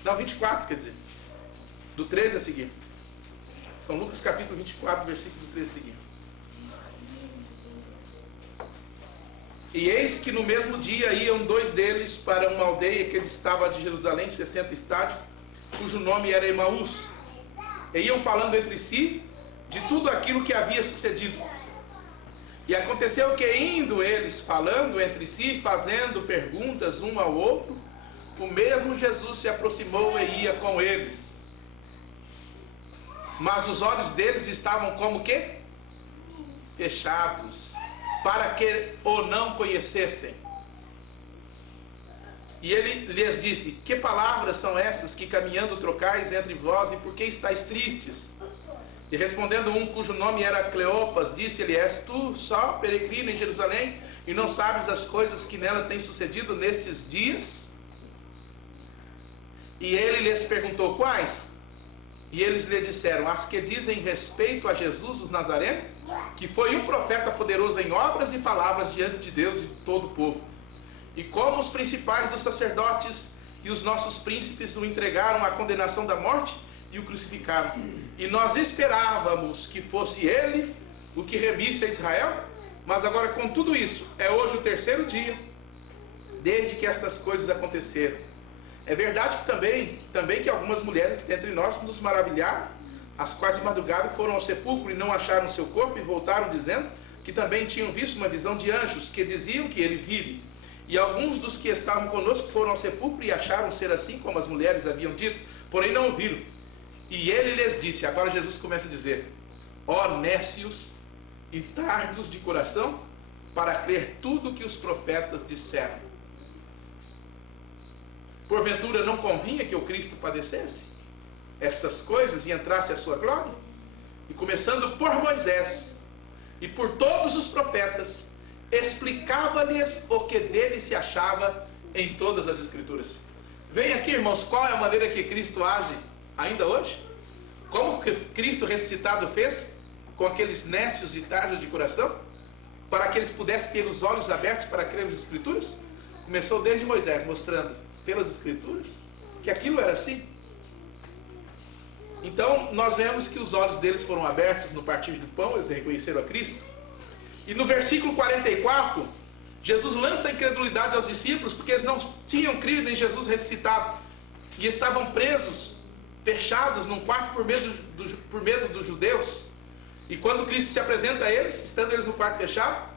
Não, 24 quer dizer. Do 13 a seguir. São Lucas capítulo 24, versículo 13 a seguir. E eis que no mesmo dia iam dois deles para uma aldeia que distava de Jerusalém 60 estádios, cujo nome era Emaús. E iam falando entre si de tudo aquilo que havia sucedido. E aconteceu que, indo eles falando entre si, fazendo perguntas um ao outro, o mesmo Jesus se aproximou e ia com eles. Mas os olhos deles estavam como que? Fechados, para que o não conhecessem. E ele lhes disse: que palavras são essas que caminhando trocais entre vós, e por que estáis tristes? E respondendo um cujo nome era Cleopas, disse-lhe: és tu só peregrino em Jerusalém, e não sabes as coisas que nela têm sucedido nestes dias? E ele lhes perguntou: quais? E eles lhe disseram: as que dizem respeito a Jesus os Nazareno, que foi um profeta poderoso em obras e palavras diante de Deus e de todo o povo. E como os principais dos sacerdotes e os nossos príncipes o entregaram à condenação da morte e o crucificaram. E nós esperávamos que fosse ele o que remisse a Israel, mas agora com tudo isso, é hoje o terceiro dia desde que estas coisas aconteceram. É verdade que também que algumas mulheres entre nós nos maravilharam, as quais de madrugada foram ao sepulcro e não acharam seu corpo, e voltaram dizendo que também tinham visto uma visão de anjos, que diziam que ele vive. E alguns dos que estavam conosco foram ao sepulcro e acharam ser assim como as mulheres haviam dito, porém não o viram. E ele lhes disse, agora Jesus começa a dizer: ó nécios e tardos de coração, para crer tudo o que os profetas disseram. Porventura não convinha que o Cristo padecesse essas coisas e entrasse a sua glória? E começando por Moisés e por todos os profetas, explicava-lhes o que dele se achava em todas as Escrituras. Vem aqui, irmãos, qual é a maneira que Cristo age ainda hoje? Como que Cristo ressuscitado fez com aqueles nécios e tardos de coração, para que eles pudessem ter os olhos abertos para crer nas Escrituras? Começou desde Moisés, mostrando pelas Escrituras que aquilo era assim. Então nós vemos que os olhos deles foram abertos no partir do pão, eles reconheceram a Cristo. E no versículo 44, Jesus lança a incredulidade aos discípulos porque eles não tinham crido em Jesus ressuscitado e estavam presos, fechados num quarto por medo dos judeus. E quando Cristo se apresenta a eles, estando eles no quarto fechado,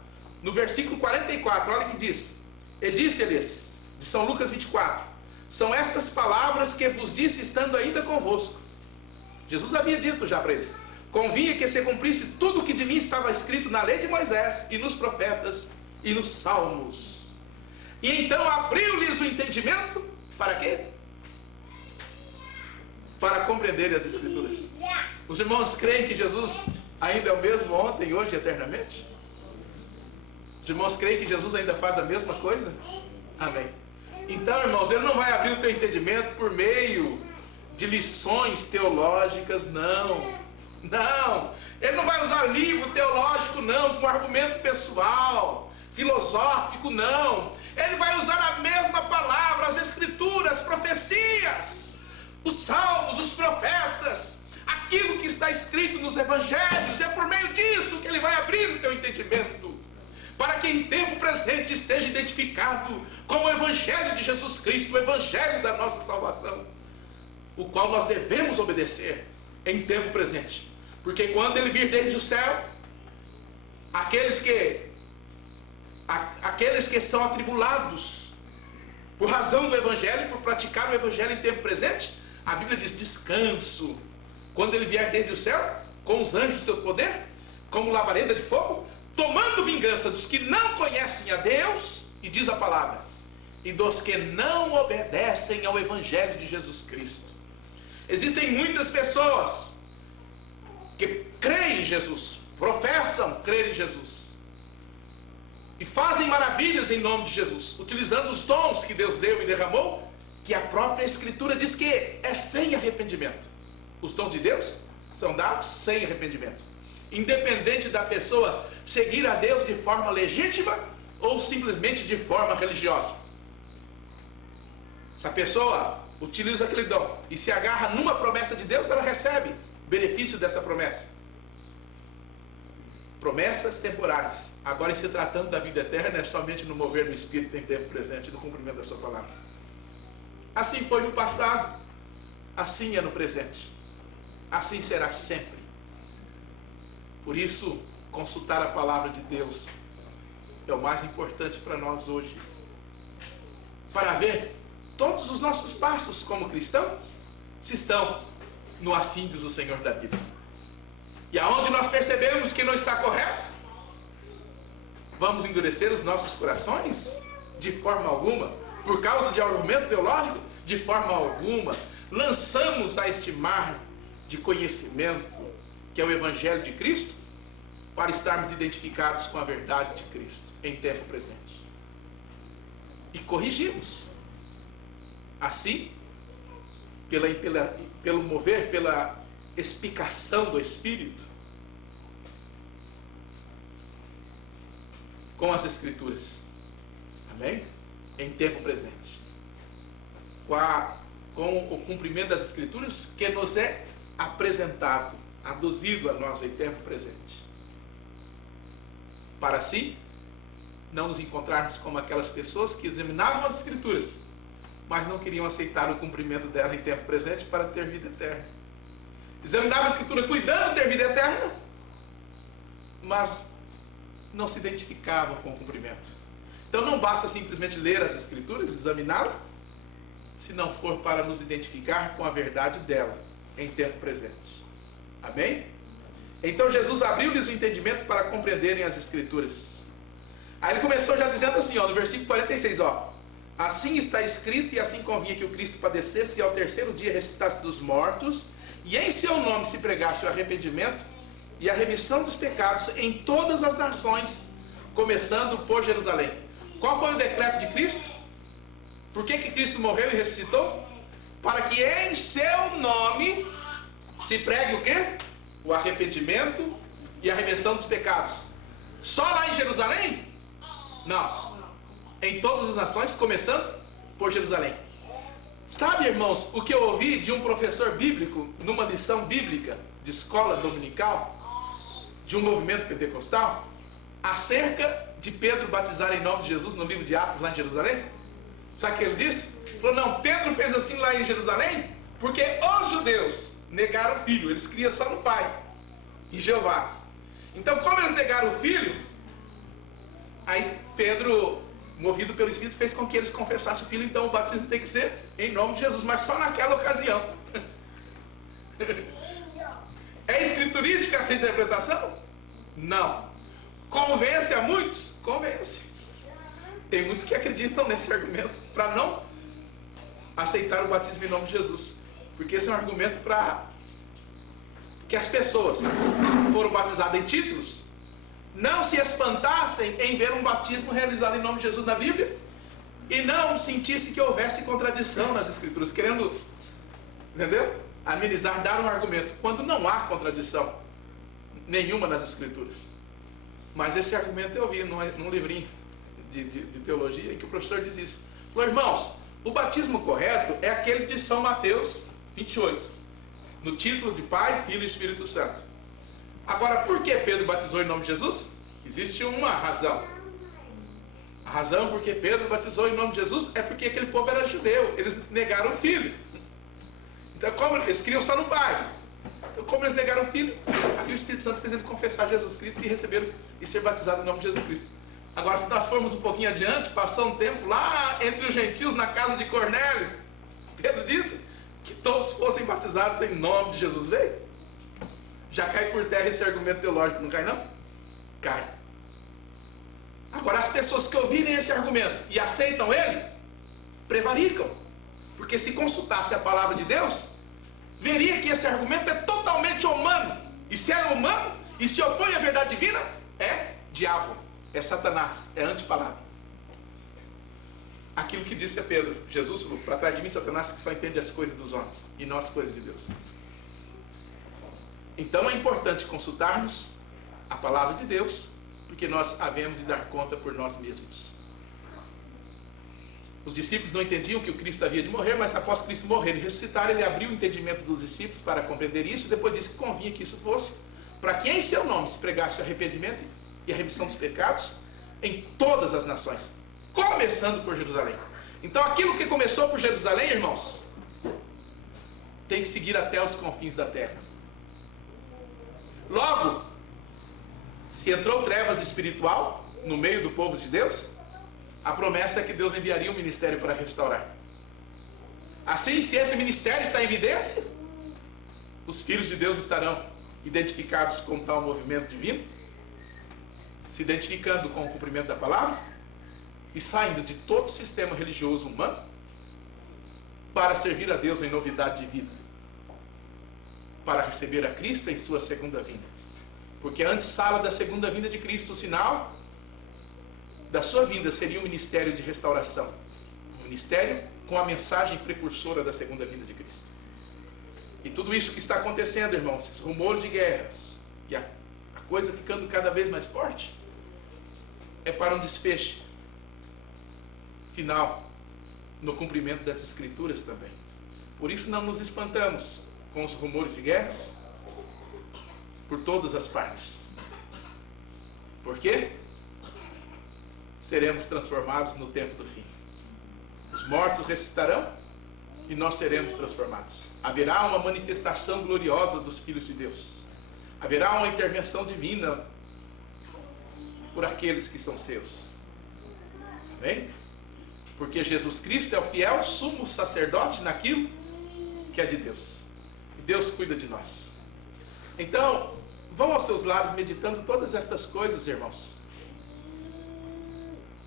no versículo 44, olha o que diz: e disse-lhes, de São Lucas 24, são estas palavras que vos disse estando ainda convosco. Jesus havia dito já para eles: convinha que se cumprisse tudo o que de mim estava escrito na lei de Moisés e nos profetas e nos salmos. E então abriu-lhes o entendimento, para quê? Para compreenderem as Escrituras. Os irmãos creem que Jesus ainda é o mesmo ontem, hoje e eternamente? Os irmãos creem que Jesus ainda faz a mesma coisa? Amém. Então, irmãos, Ele não vai abrir o teu entendimento por meio de lições teológicas, não. Não. Ele não vai usar livro teológico, não, com argumento pessoal, filosófico, não. Ele vai usar a mesma palavra, as Escrituras, as profecias, os salmos, os profetas, aquilo que está escrito nos evangelhos. É por meio disso que Ele vai abrir o teu entendimento, para que em tempo presente esteja identificado como o Evangelho de Jesus Cristo, o Evangelho da nossa salvação, o qual nós devemos obedecer em tempo presente. Porque quando Ele vir desde o céu, aqueles que são atribulados por razão do Evangelho, por praticar o Evangelho em tempo presente, a Bíblia diz descanso. Quando Ele vier desde o céu, com os anjos do seu poder, como labareda de fogo, tomando vingança dos que não conhecem a Deus, e diz a palavra, e dos que não obedecem ao Evangelho de Jesus Cristo. Existem muitas pessoas que creem em Jesus, professam crer em Jesus, e fazem maravilhas em nome de Jesus, utilizando os dons que Deus deu e derramou, que a própria Escritura diz que é sem arrependimento. Os dons de Deus são dados sem arrependimento, independente da pessoa seguir a Deus de forma legítima ou simplesmente de forma religiosa. Se a pessoa utiliza aquele dom e se agarra numa promessa de Deus, ela recebe o benefício dessa promessa. Promessas temporárias. Agora, em se tratando da vida eterna, é somente no mover do Espírito em tempo presente, no cumprimento da sua palavra. Assim foi no passado, assim é no presente, assim será sempre. Por isso, consultar a palavra de Deus é o mais importante para nós hoje, para ver todos os nossos passos como cristãos se estão no assim diz o Senhor da Bíblia. E aonde nós percebemos que não está correto, vamos endurecer os nossos corações? De forma alguma. Por causa de argumento teológico? De forma alguma. Lançamos a este mar de conhecimento, que é o Evangelho de Cristo, para estarmos identificados com a verdade de Cristo em tempo presente. E corrigimos. Assim, pelo mover, pela explicação do Espírito, com as Escrituras. Amém? Em tempo presente. Com o cumprimento das Escrituras que nos é apresentado, aduzido a nós em tempo presente. Para assim, não nos encontrarmos como aquelas pessoas que examinavam as Escrituras, mas não queriam aceitar o cumprimento dela em tempo presente para ter vida eterna. Examinavam a Escritura cuidando de ter vida eterna, mas não se identificavam com o cumprimento. Então não basta simplesmente ler as Escrituras, examiná-las, se não for para nos identificar com a verdade dela em tempo presente. Amém? Então Jesus abriu-lhes o entendimento para compreenderem as Escrituras. Aí ele começou já dizendo assim, no versículo 46, assim está escrito, e assim convinha que o Cristo padecesse e ao terceiro dia ressuscitasse dos mortos, e em seu nome se pregasse o arrependimento e a remissão dos pecados em todas as nações, começando por Jerusalém. Qual foi o decreto de Cristo? Por que Cristo morreu e ressuscitou? Para que em seu nome se pregue o quê? O arrependimento e a remissão dos pecados. Só lá em Jerusalém? Não. Em todas as nações, começando por Jerusalém. Sabe, irmãos, o que eu ouvi de um professor bíblico numa lição bíblica de escola dominical de um movimento pentecostal acerca de Pedro batizar em nome de Jesus no livro de Atos lá em Jerusalém? Sabe o que ele disse? Ele falou, não, Pedro fez assim lá em Jerusalém porque os judeus negaram o filho, eles criam só no Pai, em Jeová. Então, como eles negaram o filho, aí Pedro, movido pelo Espírito, fez com que eles confessassem o filho. Então o batismo tem que ser em nome de Jesus, mas só naquela ocasião. É escriturística essa interpretação? Não. Convence a muitos? Convence. Tem muitos que acreditam nesse argumento para não aceitar o batismo em nome de Jesus, porque esse é um argumento para que as pessoas que foram batizadas em títulos não se espantassem em ver um batismo realizado em nome de Jesus na Bíblia e não sentissem que houvesse contradição nas Escrituras, querendo, entendeu? Amenizar, dar um argumento, quando não há contradição nenhuma nas Escrituras. Mas esse argumento eu vi num livrinho de teologia em que o professor diz isso. Falou, irmãos, o batismo correto é aquele de São Mateus 28, no título de Pai, Filho e Espírito Santo. Agora, por que Pedro batizou em nome de Jesus? Existe uma razão. A razão por que Pedro batizou em nome de Jesus é porque aquele povo era judeu, eles negaram o filho. Então, como eles queriam só no Pai, então, como eles negaram o filho, ali o Espírito Santo fez eles confessar Jesus Cristo e receberam e ser batizados em nome de Jesus Cristo. Agora, se nós formos um pouquinho adiante, passou um tempo lá entre os gentios, na casa de Cornélio, Pedro disse que todos fossem batizados em nome de Jesus. Veio? Já cai por terra esse argumento teológico, não cai não? Cai. Agora, as pessoas que ouvirem esse argumento e aceitam ele, prevaricam. Porque se consultasse a palavra de Deus, veria que esse argumento é totalmente humano. E se é humano, e se opõe à verdade divina, é diabo, é Satanás, é antipalavra. Aquilo que disse a Pedro, Jesus falou, para trás de mim, Satanás, que só entende as coisas dos homens e não as coisas de Deus. Então é importante consultarmos a palavra de Deus, porque nós havemos de dar conta por nós mesmos. Os discípulos não entendiam que o Cristo havia de morrer, mas após Cristo morrer e ressuscitar, ele abriu o entendimento dos discípulos para compreender isso, e depois disse que convinha que isso fosse, para que em seu nome se pregasse o arrependimento e a remissão dos pecados em todas as nações, começando por Jerusalém. Então aquilo que começou por Jerusalém, irmãos, tem que seguir até os confins da terra. Logo, se entrou trevas espiritual no meio do povo de Deus, a promessa é que Deus enviaria um ministério para restaurar. Assim, se esse ministério está em evidência, os filhos de Deus estarão identificados com tal movimento divino, se identificando com o cumprimento da palavra e saindo de todo o sistema religioso humano para servir a Deus em novidade de vida, para receber a Cristo em sua segunda vinda. Porque a antessala da segunda vinda de Cristo, o sinal da sua vinda seria um ministério de restauração, um ministério com a mensagem precursora da segunda vinda de Cristo. E tudo isso que está acontecendo, irmãos, esses rumores de guerras, e a coisa ficando cada vez mais forte, é para um desfecho final no cumprimento das Escrituras também. Por isso não nos espantamos com os rumores de guerras por todas as partes. Por quê? Seremos transformados no tempo do fim. Os mortos ressuscitarão e nós seremos transformados. Haverá uma manifestação gloriosa dos filhos de Deus. Haverá uma intervenção divina por aqueles que são seus. Amém? Porque Jesus Cristo é o fiel sumo sacerdote naquilo que é de Deus. E Deus cuida de nós. Então, vão aos seus lares meditando todas estas coisas, irmãos.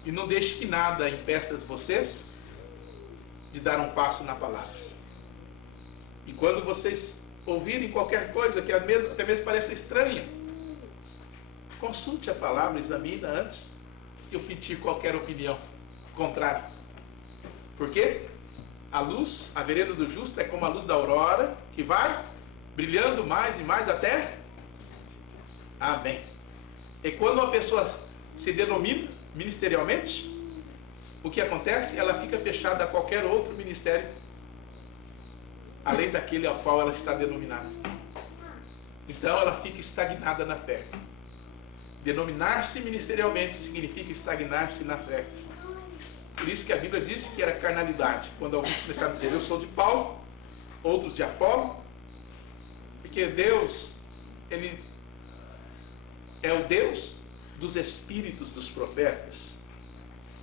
E não deixe que nada impeça vocês de dar um passo na palavra. E quando vocês ouvirem qualquer coisa que até mesmo pareça estranha, consulte a palavra, examine antes de eu pedir qualquer opinião contrária. Por quê? A luz, a vereda do justo é como a luz da aurora, que vai brilhando mais e mais até... Amém. E quando uma pessoa se denomina ministerialmente, o que acontece? Ela fica fechada a qualquer outro ministério, além daquele ao qual ela está denominada. Então ela fica estagnada na fé. Denominar-se ministerialmente significa estagnar-se na fé. Por isso que a Bíblia disse que era carnalidade. Quando alguns começaram a dizer, eu sou de Paulo, outros de Apolo, porque Deus, Ele é o Deus dos espíritos dos profetas.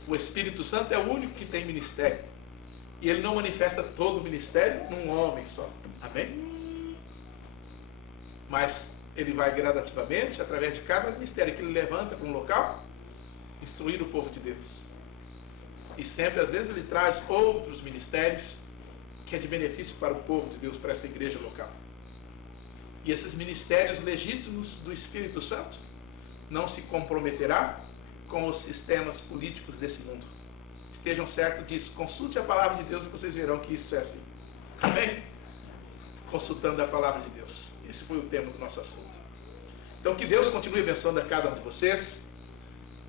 O Espírito Santo é o único que tem ministério. E Ele não manifesta todo o ministério num homem só. Amém? Mas Ele vai gradativamente, através de cada ministério que Ele levanta para um local, instruir o povo de Deus. E sempre, às vezes, Ele traz outros ministérios que é de benefício para o povo de Deus, para essa igreja local. E esses ministérios legítimos do Espírito Santo não se comprometerá com os sistemas políticos desse mundo. Estejam certos disso. Consulte a palavra de Deus e vocês verão que isso é assim. Amém? Consultando a palavra de Deus. Esse foi o tema do nosso assunto. Então, que Deus continue abençoando a cada um de vocês.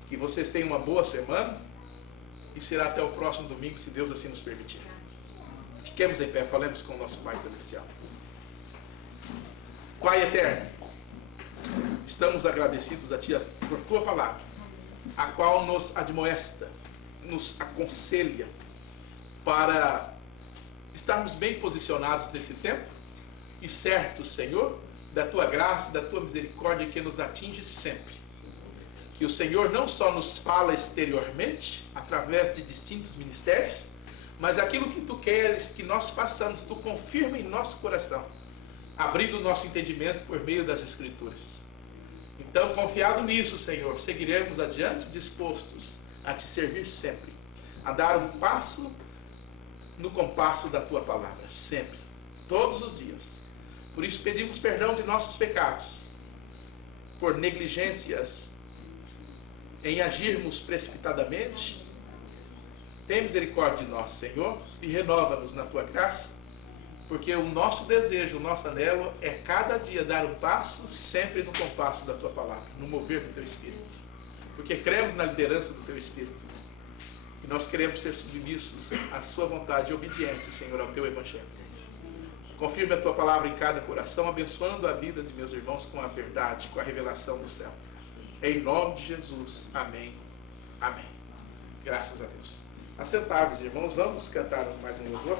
Que vocês tenham uma boa semana. E será até o próximo domingo, se Deus assim nos permitir. Fiquemos em pé, falemos com o nosso Pai Celestial. Pai eterno, estamos agradecidos a Ti por Tua palavra, a qual nos admoesta, nos aconselha para estarmos bem posicionados nesse tempo e certos, Senhor, da Tua graça e da Tua misericórdia que nos atinge sempre. Que o Senhor não só nos fala exteriormente, através de distintos ministérios, mas aquilo que Tu queres que nós façamos, Tu confirma em nosso coração, abrindo o nosso entendimento por meio das Escrituras. Então, confiado nisso, Senhor, seguiremos adiante, dispostos a Te servir sempre, a dar um passo no compasso da Tua palavra, sempre, todos os dias. Por isso pedimos perdão de nossos pecados, por negligências em agirmos precipitadamente. Tem misericórdia de nós, Senhor, e renova-nos na Tua graça, porque o nosso desejo, o nosso anelo é cada dia dar um passo sempre no compasso da Tua palavra, no mover do Teu Espírito, porque cremos na liderança do Teu Espírito e nós queremos ser submissos à Sua vontade e obedientes, Senhor, ao Teu Evangelho. Confirme a Tua palavra em cada coração, abençoando a vida de meus irmãos com a verdade, com a revelação do céu. Em nome de Jesus. Amém. Amém. Graças a Deus. Assentados, irmãos, vamos cantar mais um louvor.